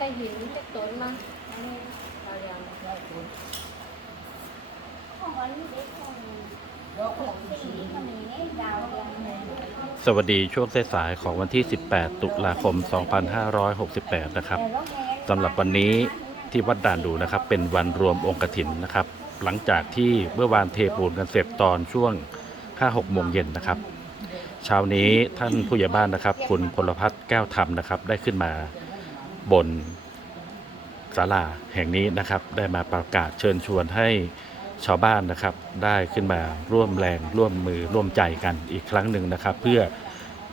ต่หินแต่ต้นมาเรายังของอันนี้เด็กของของสีก็มีเนี่ยดาวเรืองเลยสวัสดีช่วงสายๆของวันที่ 18 ตุลาคม 2568 นะครับสำหรับวันนี้ที่วัดด่านดูนะครับ เป็นวันรวมองค์กฐินนะครับ หลังจากที่เมื่อวานเทปูนกันเสร็จตอนช่วง 5-6 โมงเย็นนะครับ เช้านี้ท่านผู้ใหญ่บ้านนะครับ คุณพลพัฒน์แก้วธรรมนะครับ ได้ขึ้นมา บนศาลาแห่งนี้นะครับ ได้มาประกาศเชิญชวนให้ชาวบ้านนะครับ ได้ขึ้นมาร่วมแรงร่วมมือร่วมใจกันอีกครั้งหนึ่งนะครับ เพื่อ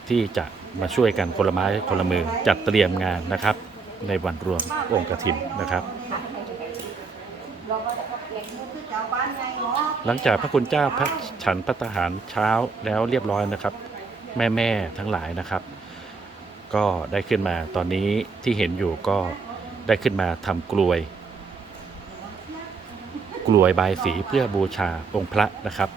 ที่จะมาช่วยกันคนละไม้คนละมือจัดเตรียมงานนะครับ ในวันรวมองค์กฐินนะครับ หลังจากพระคุณเจ้าพระฉันพระทหารเช้าแล้วเรียบร้อยนะครับ แม่แม่ทั้งหลายนะครับ ก็ได้ขึ้นมาตอนนี้ที่เห็นอยู่ก็ได้ขึ้นมาทำกลวย กลวยใบยสีเพื่อบูชาองค์พระนะครับ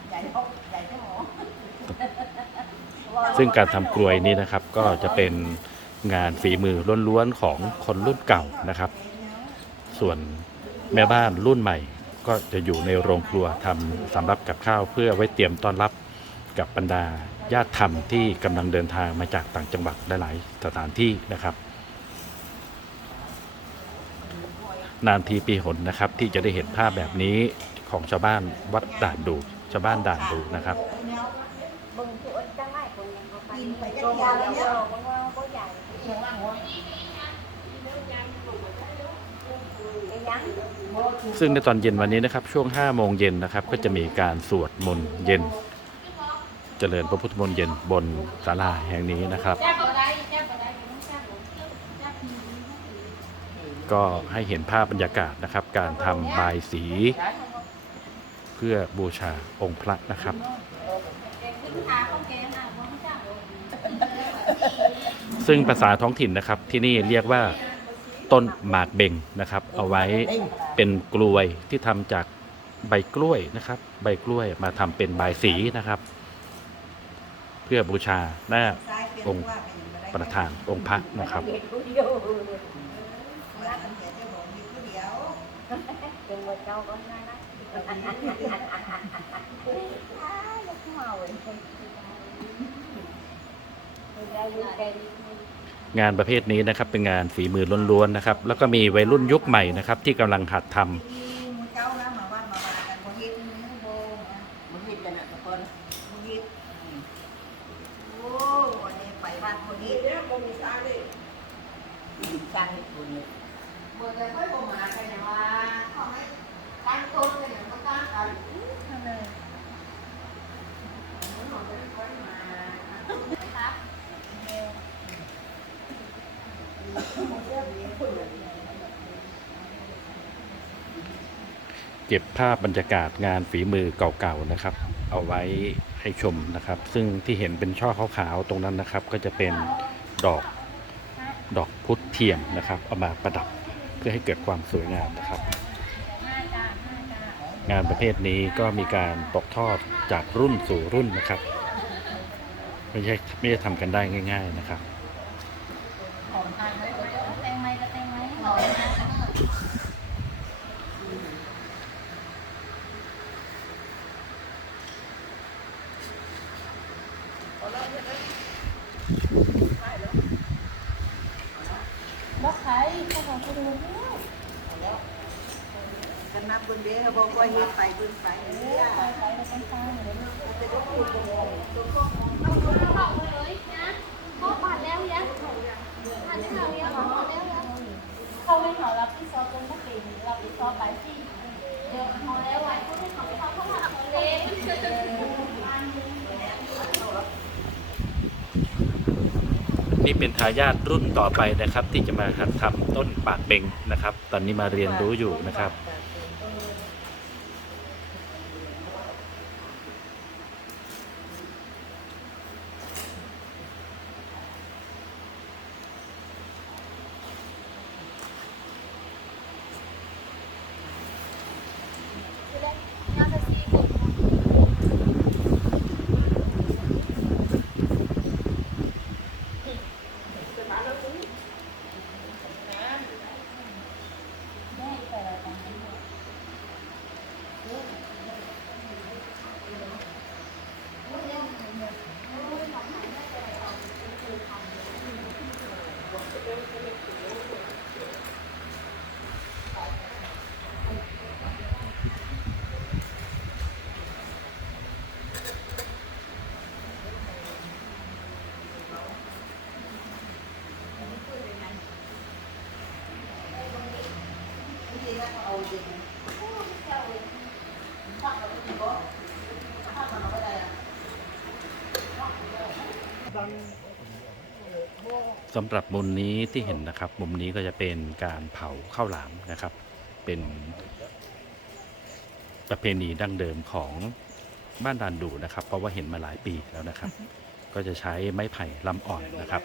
ซึ่งการทำกลวยนี้นะครับก็จะเป็นงานฝีมือล้วนๆของคนรุ่นเก่านะครับ ส่วนแม่บ้านรุ่นใหม่ ก็จะอยู่ในโรงครัวทำสำหรับกับข้าวเพื่อไว้เตรียมต้อนรับ กับบรรดาญาติธรรมที่กำลังเดินทางมาจากต่างจังหวัดหลายๆสถานที่นะครับ นานทีปีหนนะครับที่จะได้เห็นภาพแบบนี้ของชาวบ้านวัดด่านดู ชาวบ้านด่านดูนะครับซึ่งในตอนเย็นวันนี้นะครับช่วง 5 โมงเย็นนะครับ ก็จะมีการสวดมนต์เย็น เจริญพระพุทธมนต์เย็นบนศาลาแห่งนี้นะครับ ก็ให้เห็นภาพบรรยากาศนะครับ การทำบายสี เพื่อบูชาองค์พระนะครับ ซึ่งภาษาท้องถิ่นนะครับที่นี่เรียกว่าต้นหมากเบงนะครับ เอาไว้เป็นกลวยที่ทำจากใบกล้วยนะครับ ใบกล้วยมาทำเป็นบายสีนะครับ พื่อบูชาหน้าองค์ประธานองค์พระนะครับงานะอ่าลูกเมาเลยได้ลูกแกงานประเภทนี้นะครับเป็นงานฝีมือล้วนๆนะครับ แล้วก็มีวัยรุ่นยุคใหม่นะครับ ที่กำลังหัดทำ เจ้านะมาว่ามาว่ากันบ่เฮ็ดนี่บ่บ่เฮ็ดกันน่ะทุกคนบ่เฮ็ดโอ้วันนี้ไปบ้านคนนี้เด้อบ่มีสร้างดิสร้างให้คนนี้บ่ได้ค่อยบ่มากันอย่างว่าขอให้ตั้งต้นกันอย่างบ่ตั้งกันนั่นเลยมันบ่ได้ค่อยมาครับ เก็บภาพบ รรยากาศงานฝีมือเก่าๆนะครับ เอาไว้ให้ชมนะครับ ซึ่งที่เห็นเป็นช่อขาวๆตรงนั้นนะครับ ก็จะเป็นดอกดอกพุทธเทียมนะครับ เอามาประดับเพื่อให้เกิดความสวยงามนะครับ งานประเภทนี้ก็มีการตกทอดจากรุ่นสู่รุ่นนะครับไม่ใช่ไม่ใช่ทำกันได้ง่าย ๆนะครับแตงไม้ก็แตงไม้หน่อยนะ บ่ใครเขาบอกเขาดู กันนับเบิ่งเด้อบ่ค่อยเฮ็ดไปเบิ่งไปเด้อ ไปไปแล้วกันตาเลย บอกเลยนะพ่อผ่านแล้วยังผ่านได้แล้วยังผ่านแล้วยัง เขาไม่ขอรับที่ซอตรงพวกปีนี้เราที่ซอไปที่เดี๋ยวพอแล้วไว้พวกนี้เขาเขาเขาทำเล็กนี่เป็นทายาทรุ่นต่อไปนะครับ ที่จะมาหัดทำต้นปากเบงนะครับ ตอนนี้มาเรียนรู้อยู่นะครับ สำหรับมุมนี้ที่เห็นนะครับมุมนี้ก็จะเป็นการเผาข้าวหลามนะครับ เป็นประเพณีดั้งเดิมของบ้านดานดูนะครับ เพราะว่าเห็นมาหลายปีแล้วนะครับ ก็จะใช้ไม้ไผ่ลำอ่อนนะครับ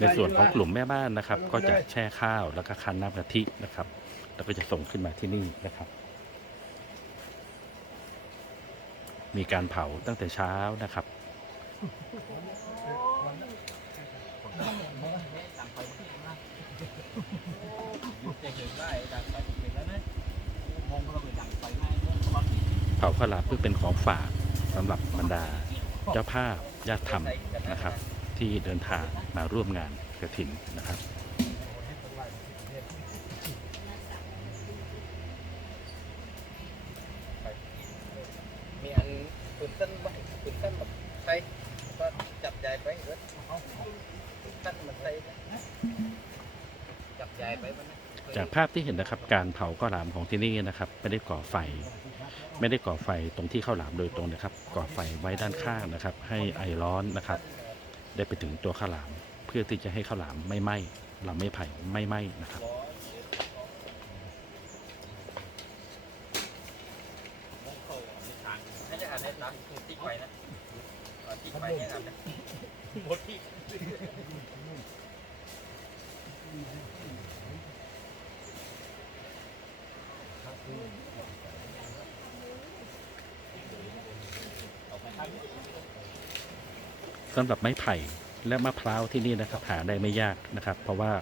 ในส่วนของกลุ่มแม่บ้านนะครับ ก็จะแช่ข้าวแล้วก็คั้นน้ำกะทินะครับ แล้วก็จะส่งขึ้นมาที่นี่นะครับ มีการเผาตั้งแต่เช้านะครับ เผาข้าวหลามเพื่อเป็นของฝากสำหรับบรรดาเจ้าภาพญาติธรรมนะครับ ที่เดินทางมาร่วมงานกระถินนะครับ ที่เห็นนะครับ การเผาข้าวหลามของที่นี่นะครับ ไม่ได้ก่อไฟ ไม่ได้ก่อไฟตรงที่ข้าวหลามโดยตรงนะครับ ก่อไฟไว้ด้านข้างนะครับ ให้ไอร้อนนะครับ ได้ไปถึงตัวข้าวหลาม เพื่อที่จะให้ข้าวหลามไม่ไหม้ลำไม้ไผ่ไม่ไหม้นะครับให้จะอ่านในร้านติ๊กไฟนะอ่าติ๊กไฟเนี่ยอ่านนะหมดที่ สำหรับไม้ไผ่และมะพร้าวที่นี่นะครับหาได้ไม่ยากนะครับ เพราะว่า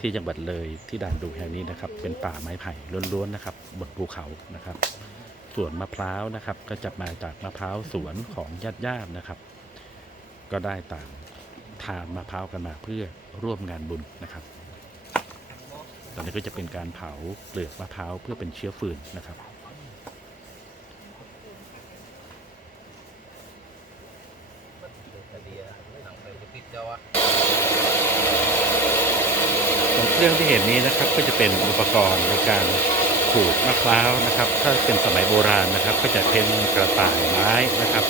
ที่จังหวัดเลยที่ด่านดูแห่งนี้นะครับ เป็นป่าไม้ไผ่ล้วนๆนะครับบนภูเขานะครับ ส่วนมะพร้าวนะครับ ก็จะมาจากมะพร้าวสวนของญาติๆนะครับ ก็ได้ต่างทานมะพร้าวกันมาเพื่อร่วมงานบุญนะครับ ตอนนี้ก็จะเป็นการเผาเปลือกมะพร้าวเพื่อเป็นเชื้อฟืนนะครับ แต่เดียวหนังไปจะติดจอ ต เรื่องที่เห็นนี้นะครับก็จะเป็นอุปกรณ์ในการขูดมะพร้าวนะครับ ถ้าเป็นสมัยโบราณนะครับ ก็จะเป็นกระต่ายไม้นะครับ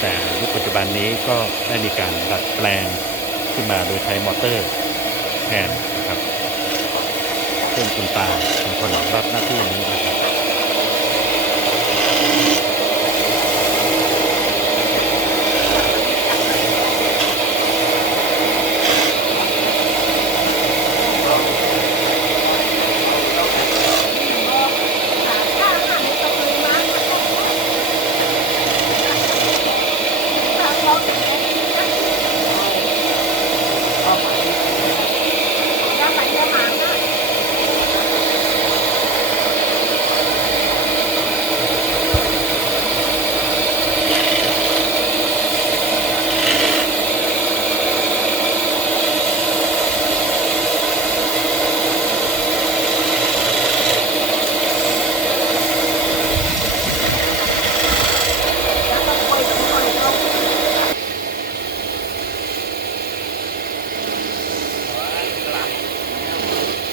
แต่ยุคปัจจุบันนี้ก็ได้มีการดัดแปลงขึ้นมาโดยใช้มอเตอร์แทนนะครับซึ่งคุณตาเป็นคนรับหน้าที่นี้นะครับ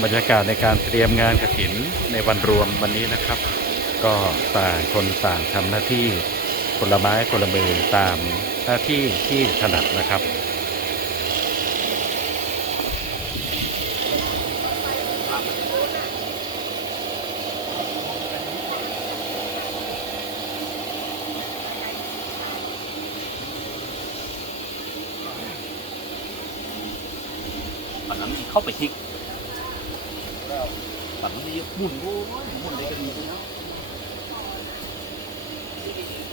รรยากาศในการเตรียมงานกระถินในวันรวมวันนี้นะครับ ก็ต่างคนต่างทำหน้าที่คนละไม้คนละมือตามหน้าที่ที่ถนัดนะครับ ฝั่งนั้นเข้าไปทิก ฝั่งนั้นนี่หมุนโอ้ยหมุนเลยกันอยู่เนาะ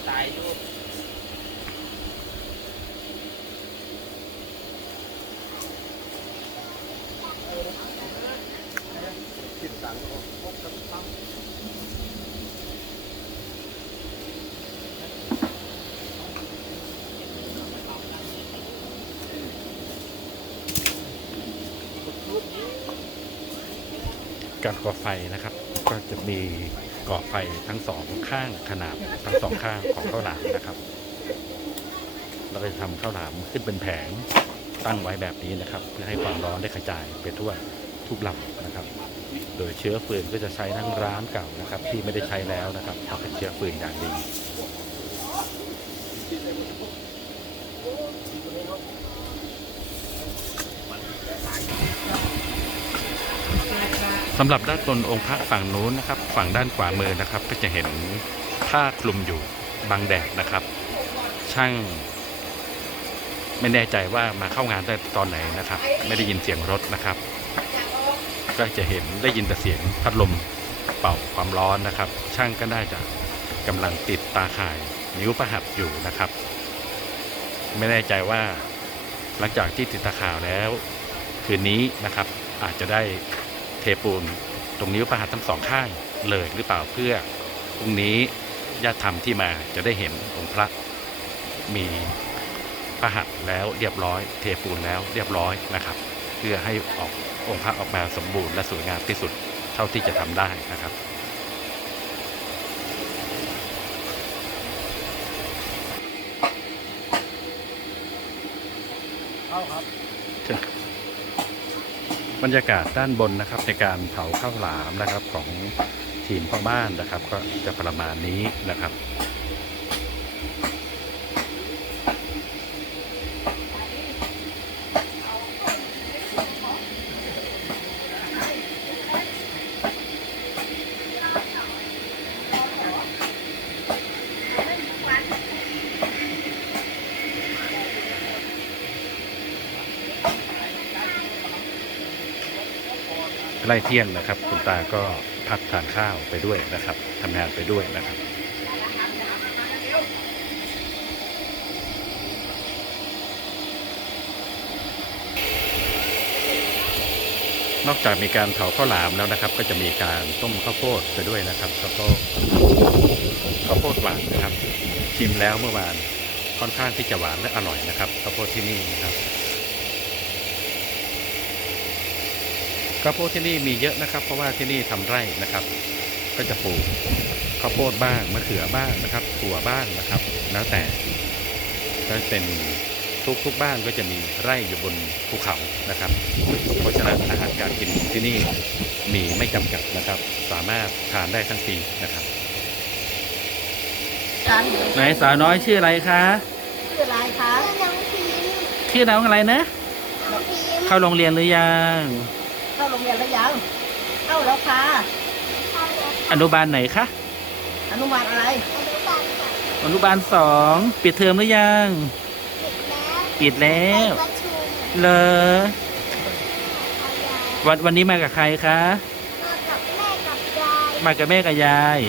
ตายอยู่ การก่อไฟนะครับ ก็จะมีก่อไฟทั้งสองข้างขนาดทั้งสองข้างของข้าวหลามนะครับเราก็จะทำข้าวหลามขึ้นเป็นแผงตั้งไว้แบบนี้นะครับ เพื่อให้ความร้อนได้กระจายไปทั่วทุกลำนะครับ โดยเชื้อฟืนก็จะใช้ทั้งร้านเก่านะครับ ที่ไม่ได้ใช้แล้วนะครับเอาเป็นเชื้อฟืนอย่างดี สำหรับด้านบนองค์พระฝั่งนู้นนะครับ ฝั่งด้านขวามือนะครับ ก็จะเห็นผ้าคลุมอยู่บังแดดนะครับ ช่าง ไม่แน่ใจว่ามาเข้างานได้ตอนไหนนะครับ ไม่ได้ยินเสียงรถนะครับ ก็จะเห็นได้ยินแต่เสียงพัดลมเป่าความร้อนนะครับ ช่างก็น่าจะกำลังติดตาข่ายนิ้วประหัตอยู่นะครับ ไม่แน่ใจว่าหลังจากที่ติดตาข่าวแล้ว คืนนี้นะครับอาจจะได้ ปูนตรงนิ้วประหัตทั้งสองข้างเลยหรือเปล่าเพื่อพรุ่งนี้ญาติธรรมที่มาจะได้เห็นองค์พระมีประหัตแล้วเรียบร้อย เทปูนแล้วเรียบร้อยนะครับ เพื่อให้ออกองค์พระออกมาสมบูรณ์และสวยงามที่สุดเท่าที่จะทำได้นะครับ เข้าครับ บรรยากาศด้านบนนะครับ ในการเผาข้าวหลามนะครับของทีมพ่อบ้านนะครับ ก็จะประมาณนี้นะครับ ใกล้เที่ยงนะครับ คุณตาก็พักทานข้าวไปด้วยนะครับทำงานไปด้วยนะครับนอกจากมีการเผาข้าวหลามแล้วนะครับ ก็จะมีการต้มข้าวโพดไปด้วยนะครับข้าวโพดข้าวโพดหวานนะครับ ชิมแล้วเมื่อวานค่อนข้างที่จะหวานและอร่อยนะครับข้าวโพดที่นี่นะครับ ข้าวโพดที่นี่มีเยอะนะครับ เพราะว่าที่นี่ทำไร่นะครับ ก็จะปลูกข้าวโพดบ้างมะเขือบ้างนะครับถั่วบ้างนะครับ แล้วแต่ก็เป็นทุกทุกบ้านก็จะมีไร่อยู่บนภูเขานะครับ เพราะฉะนั้นอาหารการกินที่นี่มีไม่จำกัดนะครับ สามารถทานได้ทั้งปีนะครับการไหนสาวน้อยชื่ออะไรคะชื่ออะไรคะน้องพิมชื่อน้องอะไรนะน้องพิมเข้าโรงเรียนหรือยัง เข้าโรงเรียนแล้วยังเข้าแล้วค่ะเข้าแล้วอนุบาลไหนคะอนุบาลอะไรอนุบาลค่ะอนุบาลสองปิดเทอมหรือยัง ปิดแล้วปิดแล้วไปประชุมเลอเอายายวันวันนี้มากับใครคะ มากับแม่กับยายมากับแม่กับยาย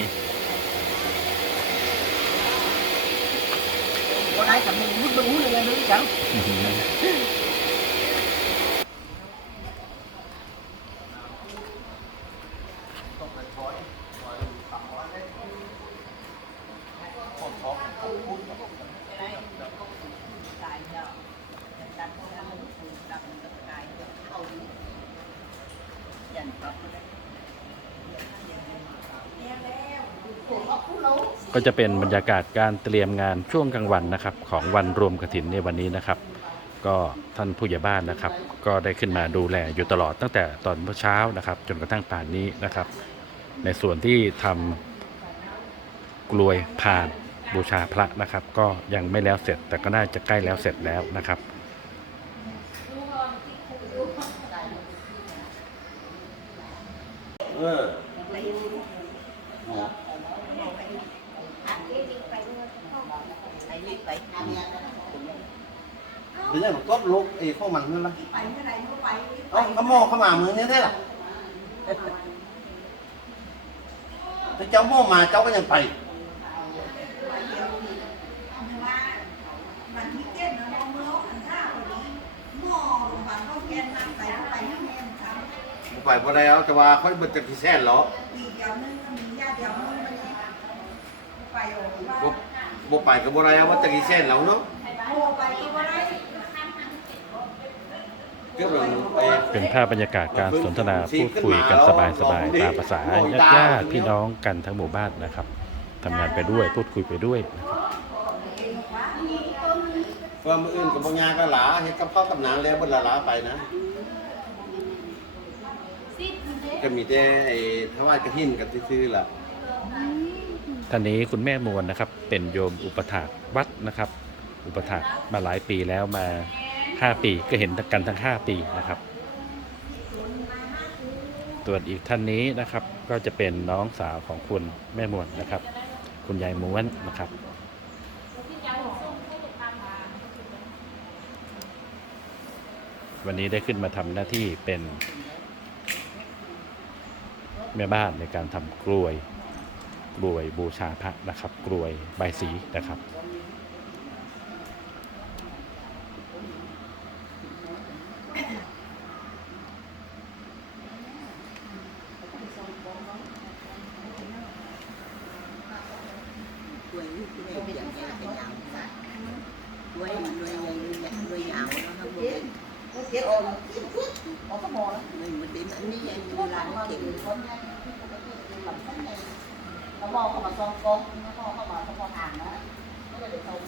ก็จะเป็นบรรยากาศการเตรียมงานช่วงกลางวันนะครับ ของวันรวมกฐินในวันนี้นะครับ ก็ท่านผู้ใหญ่บ้านนะครับ ก็ได้ขึ้นมาดูแลอยู่ตลอดตั้งแต่ตอนเช้านะครับ จนกระทั่งป่านนี้นะครับ ในส่วนที่ทำกลวยพานบูชาพระนะครับ ก็ยังไม่แล้วเสร็จ แต่ก็น่าจะใกล้แล้วเสร็จแล้วนะครับเออ ไอ้ลิไปเดี๋ยวมันก็ลุกไอ้ข้าวมันนั่นละไปเมื่อไรเมื่อไปเอ้าขโมอเข้ามามือนี้ได้หรอแต่เจ้าโม่มาเจ้าก็ยังไปมันที่เก้นนะมองมือหันท่าคนนี้หม้อลงมาก็แกนน้ำไปไปให้แม่ครับไปพอแล้วแต่ว่าค่อยเบิดจากที่แซ่นเหรอปีเดียวนึงมีญาติเดียวนึงมันไปโอ้ว่า บ่บ่ไปกับบ่ได้ว่าจากที่แซ่นแล้วเนาะโอ้ไปก็ว่ได้เกี่ยวกับไป เป็นภาพบรรยากาศการสนทนาพูดคุยกันสบายๆตามภาษาญาติๆพี่น้องกันทั้งหมู่บ้านนะครับทำงานไปด้วยพูดคุยไปด้วยนะครับไฟว่ามืออื่นกับบางาก็หลาเฮ็ดกับข้าวกับน้ำแล้วบนละลาไปนะซิดมันเด้ก็มีแต่ไอ้ทวายกระหินกับซื่อๆล่ะ ท่านนี้คุณแม่มวลนะครับ เป็นโยมอุปถากวัดนะครับ อุปถากมาหลายปีแล้วมา 5 ปีก็เห็นกันทั้ง 5 ปีนะครับตัวนอีกท่านนี้นะครับก็จะเป็นน้องสาวของคุณแม่มวลนะครับ คุณยายม้วนนะครับวันนี้ได้ขึ้นมาทำหน้าที่เป็น แม่บ้านในการทำกล้วย กลวยบูชาพระนะครับกลวยใบสีนะครับ ด้วยด้วยอย่างเงี้ยเป็นอย่างด้วยด้วยด้วยด้วยยาวแล้วนะพวกนี้เจ็ดออกออกก็มอไม่เหมือนเดิมอันนี้ยังเวลาเก่ง nó mò không mà con con nó mò không mà không mò hàng đó nó là để không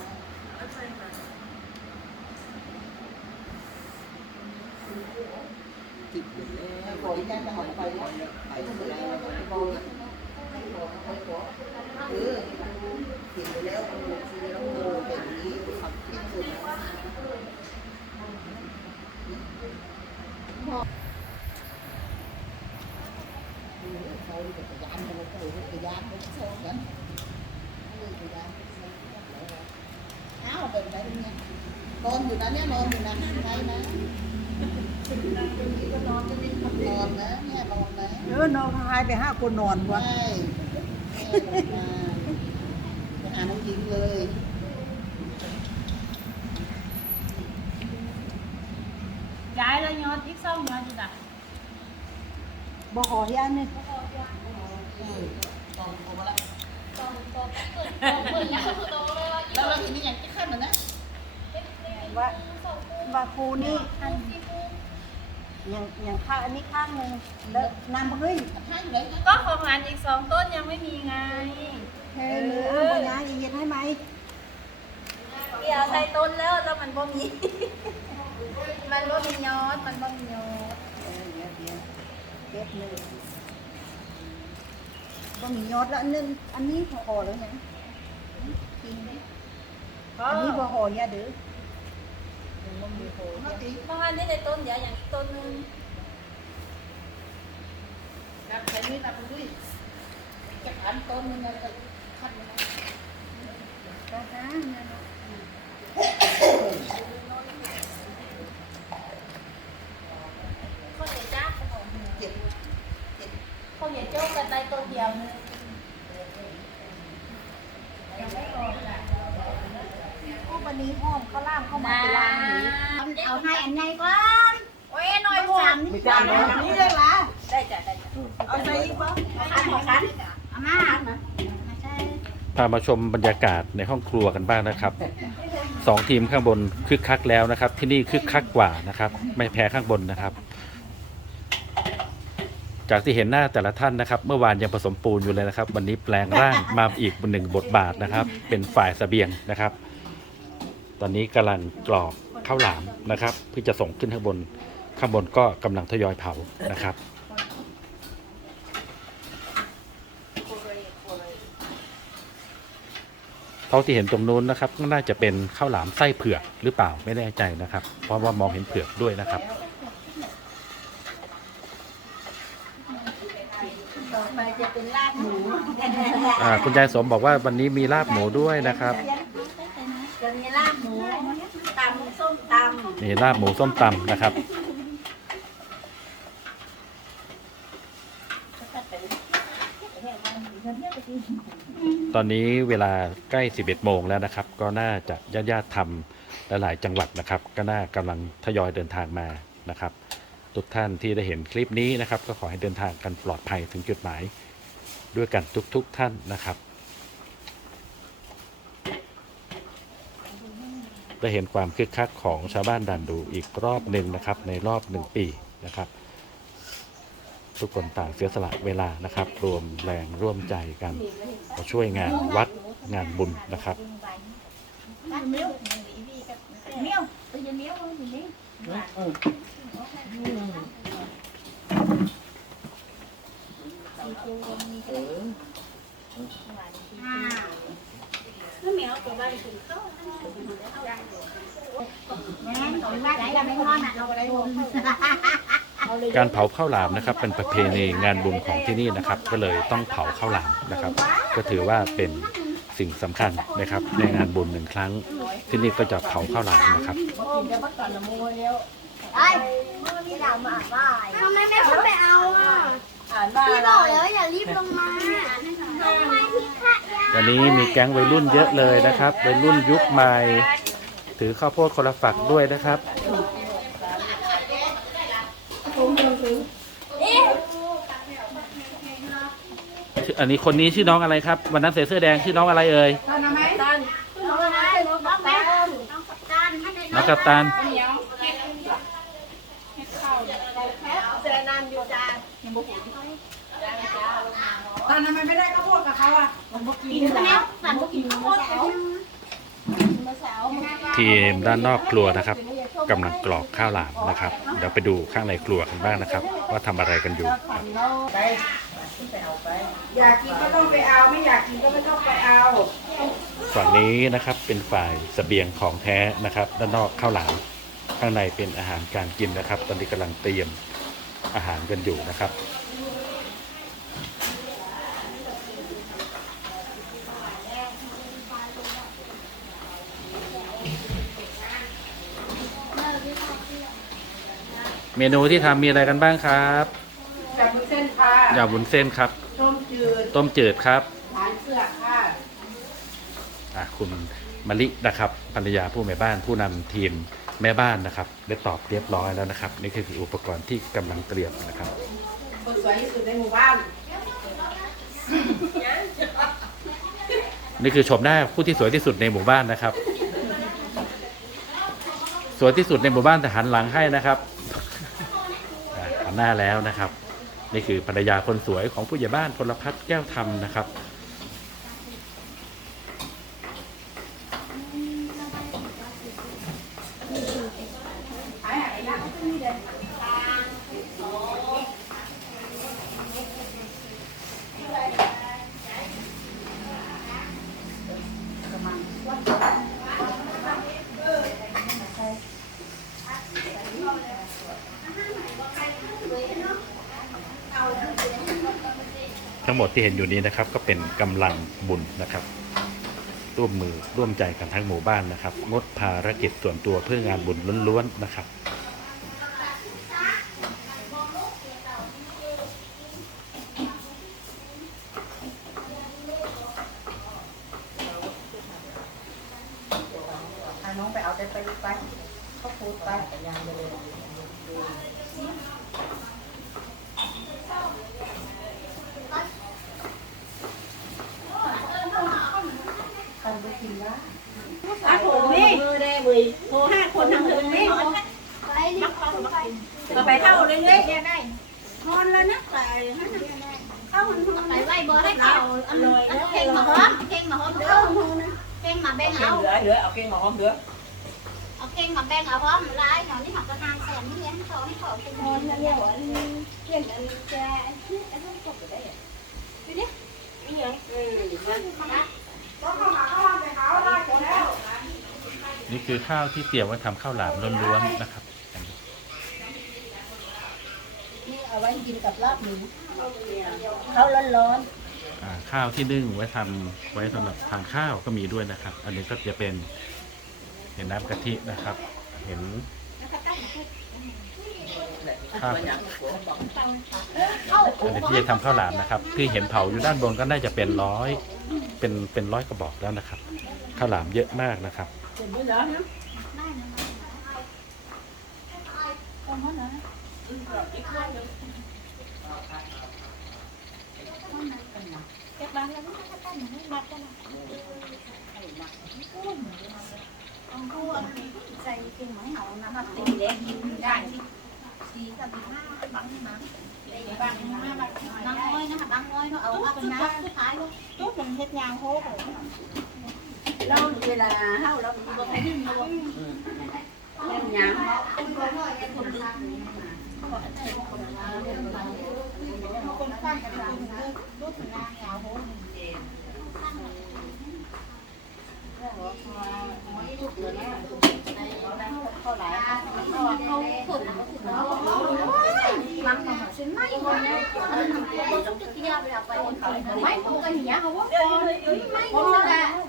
ติดอยู่แล้ว rồi đi ra cho họ phải ไปแล้ว rồi ừ thì rồi léo con một thì nó ngồi để ý học biết rồi thôi thì phải dán cho nó cười thì dán nó sâu gần thì dán áo bên đây nha con อยู่นะเนี่ยนอนอยู่นะใช่นะนอนจะนี่น อนนะเนี่ยนอนนะเออนอนหายไปห้าคนนอนวะใช่แม่ลงมาไปหาน้องหญิงเลยย้ายแล้วยอดอีกซ่องยอดอยู่จ้ะบ่หอยานนี่ตอนโตมาแล้วตอนตอนเปิดตอนเปิดแล้วคือโตเลยว่าแล้วเราทีนี้อย่างที่ขั้นนะนะว่าว่าครูนี่อันที่พูดยังยังข้างอันนี้ข้างหนึงแล้วน้ำเฮ้ยท่าอยู่ไหนก็ของร้านอีกสองต้นยังไม่มีไง เฮ้ยเอาบ่ยายเย็นให้ไหมเกี่ยวใส่ต้นแล้วแล้วมันบ่มี มันบ่มียอด มันบ่มียอดเออเดี๋ยวเดี๋ยวเก็บห นึ่งบ่มียอดแล้วอันนึงอันนี้พอห่อแล้วยังกินดิอันนี้บ่ห่อเนี่ยเด้อยังบ่มีห่อเนี่ยเพราะว่านี่ในต้นเดียวอย่างอีกต้นหนึงนับใช้นี่นับไปด้วยจะขันต้นนึงนะขันนะก็หาเนี่ยเนาะ ข้าวเหนียวจ้า เจ็บ ข้าวเหนียวโจ๊ก กันได้ต้นเดียวนึงพวกวันนี้ห้อมเขาล่ามเข้ามาเป็นล่ามหนูเอาให้อันไหนก่อนโอ้ยหน่อยต้องพวสามนี่จานนี้เลยล่ะได้จ้ะได้จ้ะเอาใส่อีกบ่คันขอคันอาม่าพามาชมบรรยากาศในห้องครัวกันบ้างนะครับสองทีมข้างบนคึกคักแล้วนะครับ ที่นี่คึกคักกว่านะครับ ไม่แพ้ข้างบนนะครับ จากที่เห็นหน้าแต่ละท่านนะครับ เมื่อวานยังผสมปูนอยู่เลยนะครับ วันนี้แปลงร่างมาอีกหนึ่งบทบาทนะครับ เป็นฝ่ายเสบียงนะครับ ตอนนี้กำลังกรอกข้าวหลามนะครับเพื่อจะส่งขึ้นข้างบนข้างบนก็กำลังทยอยเผานะครับเท่าที่เห็นตรงนู้นนะครับก็น่าจะเป็นข้าวหลามไส้เผือกหรือเปล่าไม่แน่ใจนะครับ เพราะว่ามองเห็นเผือกด้วยนะครับ ต่อ ไปจะเป็นลาบหมูอ่าคุณยายสมบอกว่าวันนี้มีลาบหมูด้วยนะครับ จะมีลาบหมูตำส้มตำมีลาบหมูส้มตำนะครับ ตอนนี้เวลาใกล้ 11 โมงแล้วนะครับ ก็น่าจะญาติญาติๆทำหลายๆจังหวัดนะครับ ก็น่ากำลังทยอยเดินทางมานะครับ ทุกท่านที่ได้เห็นคลิปนี้นะครับ ก็ขอให้เดินทางกันปลอดภัยถึงจุดหมาย ด้วยกันทุกๆท่านนะครับ ได้เห็นความคึกคักของชาวบ้านด่านดูอีกรอบหนึ่งนะครับ ในรอบหนึ่งปีนะครับ ทุกคนต่างเสียสละเวลานะครับ รวมแรงร่วมใจกันมาช่วยงานวัดงานบุญนะครับบ้านมิ้วมีวีกับแกเมียวไปยังเมียวอยู่นี่คือเมียวตัวบ้งเม่นของบ้านไหนไม่นอนอะเราไปรว การเผาข้าวหลามนะครับ เป็นประเพณีงานบุญของที่นี่นะครับ ก็เลยต้องเผาข้าวหลามนะครับ ก็ถือว่าเป็นสิ่งสำคัญนะครับ ในงานบุญหนึ่งครั้ง ที่นี่ก็จะเผาข้าวหลามนะครับ เดี๋ยวมันก่อนละโมเร็วไอ้มื่อนี้เรามาบ่ายทำไมไม่ขึ้นไปเอาอะอ่านว่าพี่อะไรบอกแล้วอย่ารีบลงมาทำไมพี่คะวันนี้มีแก๊งวัยรุ่นเยอะเลยนะครับวัยรุ่นยุคใหม่ ถือข้าวโพดคนละฝักด้วยนะครับ อันนี้คนนี้ชื่อน้องอะไรครับวันนั้นใส่เสื้อแดงชื่อน้องอะไรเอ่ยตอนนั้นไหมตอน น้องอะไรน้องแม่น้องกัป ตันให้ในน้องกัปตันเจอนานอยู่จ้าตอนนั้นมันไม่ได้ข้าวโพดกับเขาอะมันบ่กินแม่สั่นก็กินข้าวโพดทีมด้านนอกครัวนะครับกำลังกรอกข้าวหลามนะครับเดี๋ยวไปดูข้างในครัวกันบ้างนะครับ ว่าทำอะไรกันอยู่อยากกินก็ต้องไปเอา ไม่อยากกินก็ไม่ต้องไปเอา ฝั่งนี้นะครับเป็นฝ่ายเสบียงของแท้นะครับ ด้านนอกข้าวหลามข้างในเป็นอาหารการกินนะครับ ตอนนี้กำลังเตรียมอาหารกันอยู่นะครับเมนูที่ทำมีอะไรกันบ้างครับจับมือเส้นค่ะยำวุ้นเส้นครับ ต้มจืด ต้มจืดครับหานเสือกค่ะอะ คุณมะลินะครับภรรยาผู้แม่บ้านผู้นำทีมแม่บ้านนะครับ ได้ตอบเรียบร้อยแล้วนะครับ นี่คืออุปกรณ์ที่กำลังเตรียมนะครับคนสวยที่สุดในหมู่บ้านนี่คือชมหน้าผู้ที่สวยที่สุดในหมู่บ้านนะครับ สวยที่สุดในหมู่บ้านแต่หันหลังให้นะครับอะหันหน้าแล้วนะครับ นี่คือภรรยาคนสวยของผู้ใหญ่บ้านพลพัฒน์แก้วธรรมนะครับ ทั้งหมดที่เห็นอยู่นี้นะครับ ก็เป็นกำลังบุญนะครับ ร่วมมือร่วมใจกันทั้งหมู่บ้านนะครับ งดภารกิจส่วนตัวเพื่องานบุญล้วนๆนะครับ พาน้องไปเอาแต่ไปลูกไปเขาพูดไปยางไปเลยกันไปกินละ อาโถนี่มือได้มือโทรห้าคนทางเดินนี่ไปรีบเข้าไปก็ไปเข้าเรื่อยๆเนี่ยได้นอนแล้วนะไปเข้ามันไปไหวเบอร์ให้เขาอันเก่งมาพร้อมเก่งมาพร้อมเด้อเก่งมาแบ่งเอาเหลือเหลือเอาเก่งมาหอมเหลือเอาเก่งมาแบ่งเอาพร้อมลายหน่อยนี่หักกระทางแสนนี่เลี้ยงเขาให้เขาเป็นคนเลี้ยงเลี้ยงแกไอ้พวกตกไปได้ไปดินี่ไงเออนะต้องเข้ามาเข้ามาไปเขาได้หมดแล้ว นี่คือข้าวที่เตรียมไว้ทำข้าวหลามล้วนๆนะครับ นี่เอาไว้กินกับลาบหมูเขาร้อนอ่าข้าวที่นึ่งไว้ทำไว้สำหรับทานข้าวก็มีด้วยนะครับ อันนี้ก็จะเป็นเห็นน้ำกะทินะครับ เห็นข้าวอันนี้ที่จะทำข้าวหลามนะครับที่เห็นเผาอยู่ด้านบนก็น่าจะเป็นร้อยเป็นเป็นร้อยกระบอกแล้วนะครับ ข้าวหลามเยอะมากนะครับ เก็บบ้านแล้วก็จะตั้งให้มัดกันต้องกู้อันนี้ใจกินไหมเหาน้ำมันตีเล็กกินได้สีกับห้าบังน้ำบัง ห้าบังบางน้อยนะคะบางน้อยเน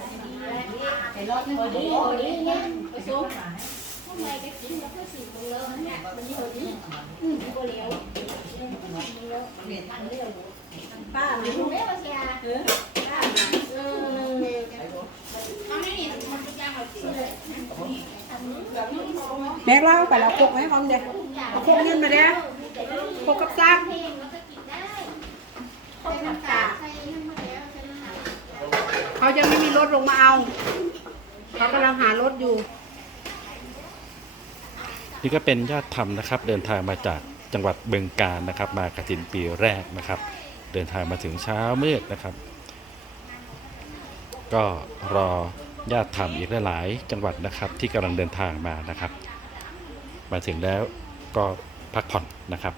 เข้าข้างให้เขาจะนั่งแต่แห้งซื้อก็หอไปสู้เขาเขาเขาสู้กันเลยนั่งไปอีกแค่ว่าเฮาปกติเกียร์ข้างข้างมันติดเดี๋ยวลงเต้นไหนก็มึงเนี่ยก็เฮาอะก็เกียร์กินข้าวข้าวข้าวแม่เล่าไปแล้วพกไหมพร้อมเด็กเอาพกเงินมาเด้พกกับซักเขายังไม่มีรถลงมาเอา เขากำลังหารถอยู่ นี่ก็เป็นญาติธรรมนะครับ เดินทางมาจากจังหวัดเบึงกาฬนะครับ มากระถินปีแรกนะครับ เดินทางมาถึงเช้ามืดนะครับ ก็รอญาติธรรมอีกหลายๆจังหวัดนะครับ ที่กำลังเดินทางมานะครับ มาถึงแล้วก็พักผ่อนนะครับ